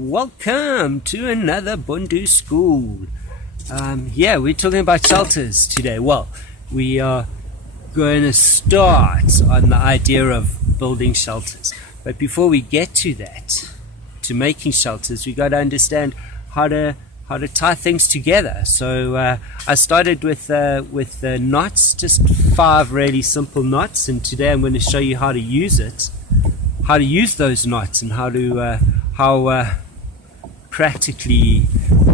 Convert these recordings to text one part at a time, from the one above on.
Welcome to another Bundu school. We're talking about shelters today. Well, we are going to start on the idea of building shelters. But before we get to that, to making shelters, we got to understand how to tie things together. So I started with the knots, just 5 really simple knots, and today I'm going to show you how to use those knots, and how practically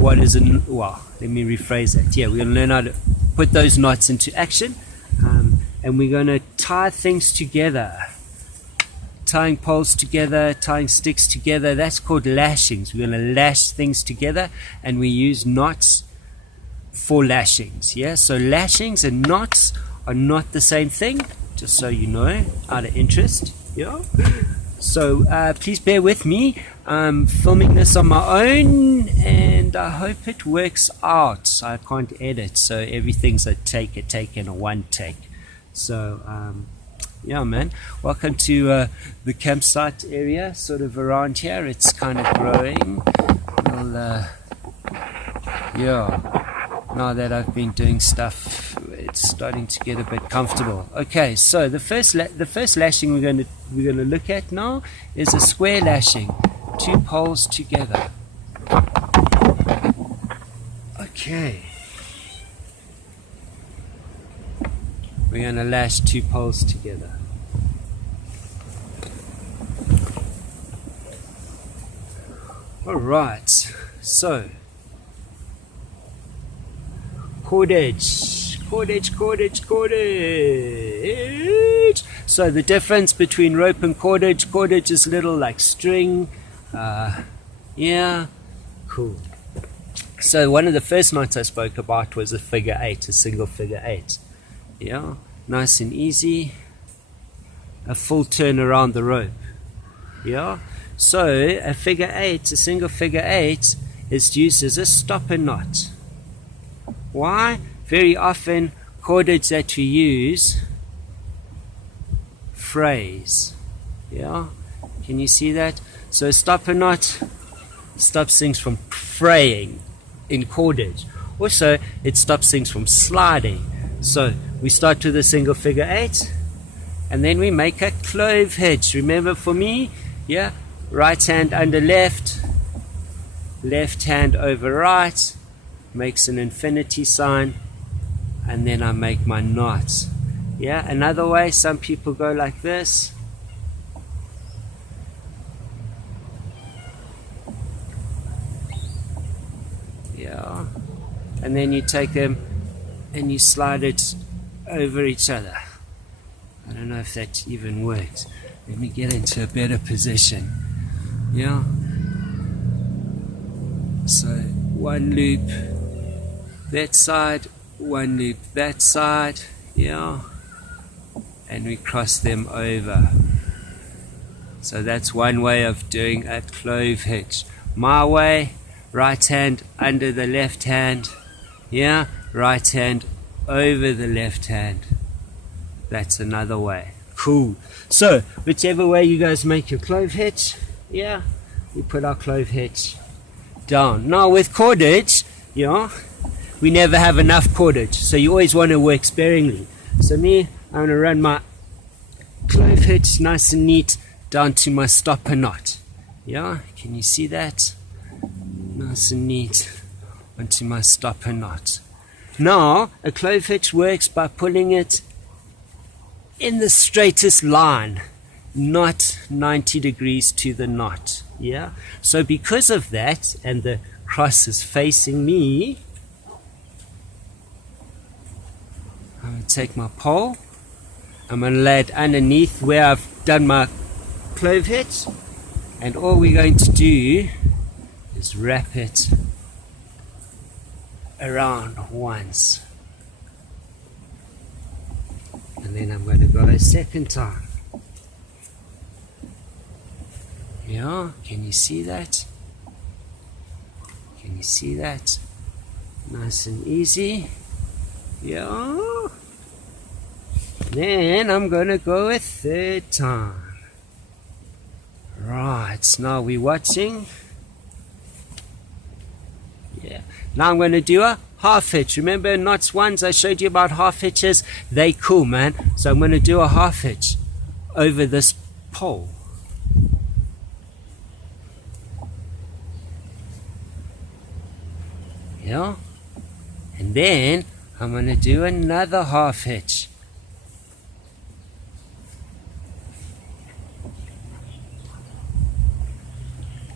what is let me rephrase that. We're going to learn how to put those knots into action, and we're going to tie things together, tying poles together, tying sticks together. That's called lashings. We're going to lash things together, and we use knots for lashings. So lashings and knots are not the same thing, just so you know, out of interest. So please bear with me. I'm filming this on my own, and I hope it works out. I can't edit, so everything's a take and a one take. So man, welcome to the campsite area, sort of around here. It's kind of growing. Now that I've been doing stuff, it's starting to get a bit comfortable. Okay, so the first lashing we're going to look at now is a square lashing, 2 poles together. Okay, we're going to lash 2 poles together. All right, so cordage. So the difference between rope and cordage is little like string. Cool. So one of the first knots I spoke about was a figure 8, a single figure 8. Nice and easy. A full turn around the rope. So a figure 8, a single figure 8, is used as a stopper knot. Why? Very often cordage that we use frays. Can you see that? So a stopper knot stops things from fraying in cordage. Also, it stops things from sliding. So we start with a single figure 8, and then we make a clove hitch. Remember, for me, right hand under left, left hand over right, makes an infinity sign, and then I make my knots. Another way, some people go like this. And then you take them and you slide it over each other. I don't know if that even works. Let me get into a better position. So one loop that side, one loop that side, and we cross them over. So that's one way of doing a clove hitch. My way, right hand under the left hand, right hand over the left hand. That's another way. Cool. So whichever way you guys make your clove hitch, we put our clove hitch down. Now with cordage, we never have enough cordage, so you always want to work sparingly. So I'm going to run my clove hitch nice and neat down to my stopper knot. Can you see that? Nice and neat onto my stopper knot. Now a clove hitch works by pulling it in the straightest line, not 90 degrees to the knot. So because of that, and the cross is facing me, I'm going to take my pole, I'm going to lay it underneath where I've done my clove hitch, and all we're going to do is wrap it around once, and then I'm going to go a second time. Can you see that? Can you see that? Nice and easy. Then I'm going to go a third time. Right, now we're watching. Yeah. Now I'm going to do a half hitch. Remember knots ones I showed you about half hitches? They cool, man. So I'm going to do a half hitch over this pole. Yeah. And then I'm going to do another half hitch.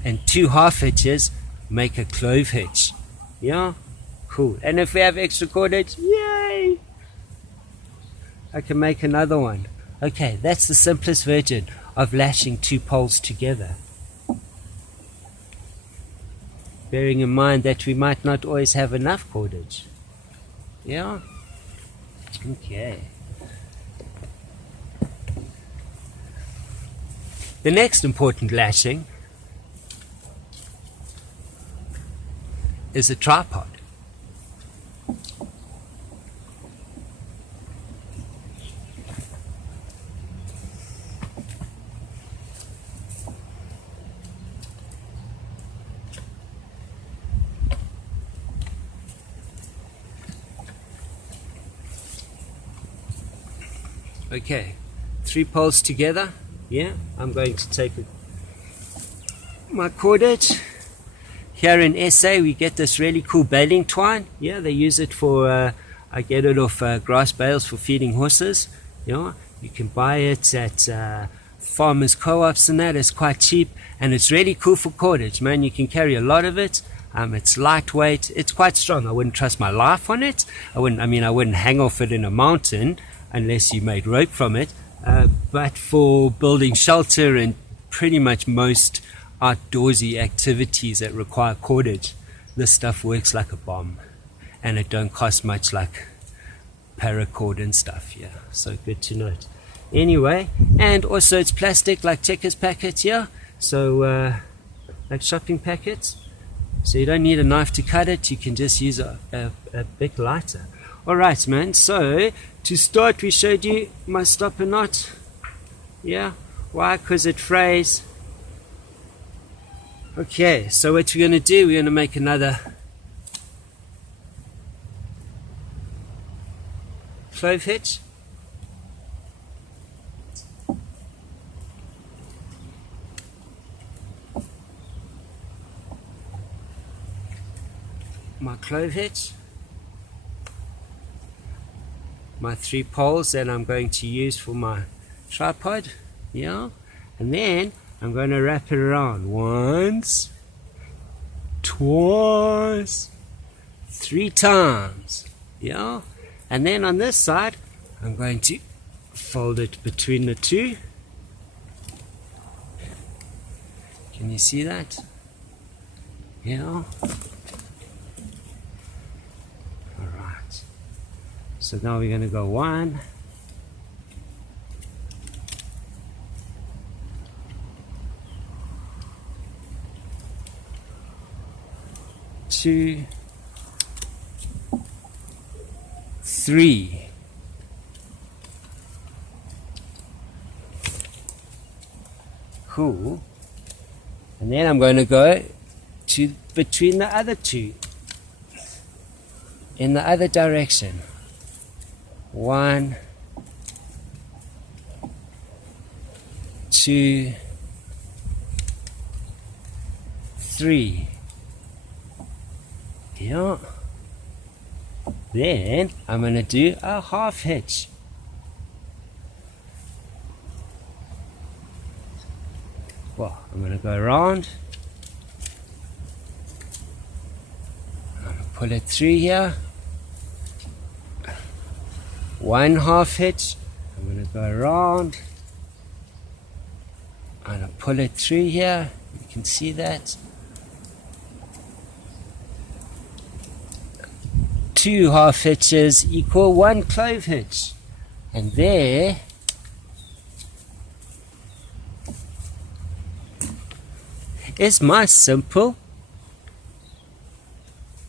And 2 half hitches make a clove hitch. Yeah? Cool. And if we have extra cordage, yay! I can make another one. Okay, that's the simplest version of lashing 2 poles together. Bearing in mind that we might not always have enough cordage. Yeah? Okay. The next important lashing is a tripod. Okay, 3 poles together. Yeah, I'm going to take my cordage. Here in SA we get this really cool baling twine. Yeah, they use it for, I get it off grass bales for feeding horses. Yeah, you can buy it at farmers co-ops and that. It's quite cheap and it's really cool for cordage, man. You can carry a lot of it. It's lightweight, it's quite strong. I wouldn't trust my life on it. I wouldn't hang off it in a mountain unless you made rope from it. But for building shelter and pretty much most outdoorsy activities that require cordage, this stuff works like a bomb, and it don't cost much like paracord and stuff. Yeah, so good to note. Anyway, and also it's plastic like Checkers packets. Yeah, so like shopping packets, so you don't need a knife to cut it. You can just use a big lighter. Alright, man, so to start we showed you my stopper knot. Yeah, why? Because it frays. Okay, so what we're going to do, we're going to make another clove hitch. My clove hitch. My 3 poles that I'm going to use for my tripod. Yeah, and then I'm going to wrap it around once, twice, 3 times. Yeah, and then on this side I'm going to fold it between the 2. Can you see that? Yeah. Alright, so now we're going to go 1, 2, 3. Cool. And then I'm going to go to between the other 2 in the other direction. 1, 2, 3. Yeah. Then I'm going to do a half hitch. Well, I'm going to go around. I'm going to pull it through here. 1 half hitch. I'm going to go around. I'm going to pull it through here. You can see that. 2 half hitches equal 1 clove hitch. And there is my simple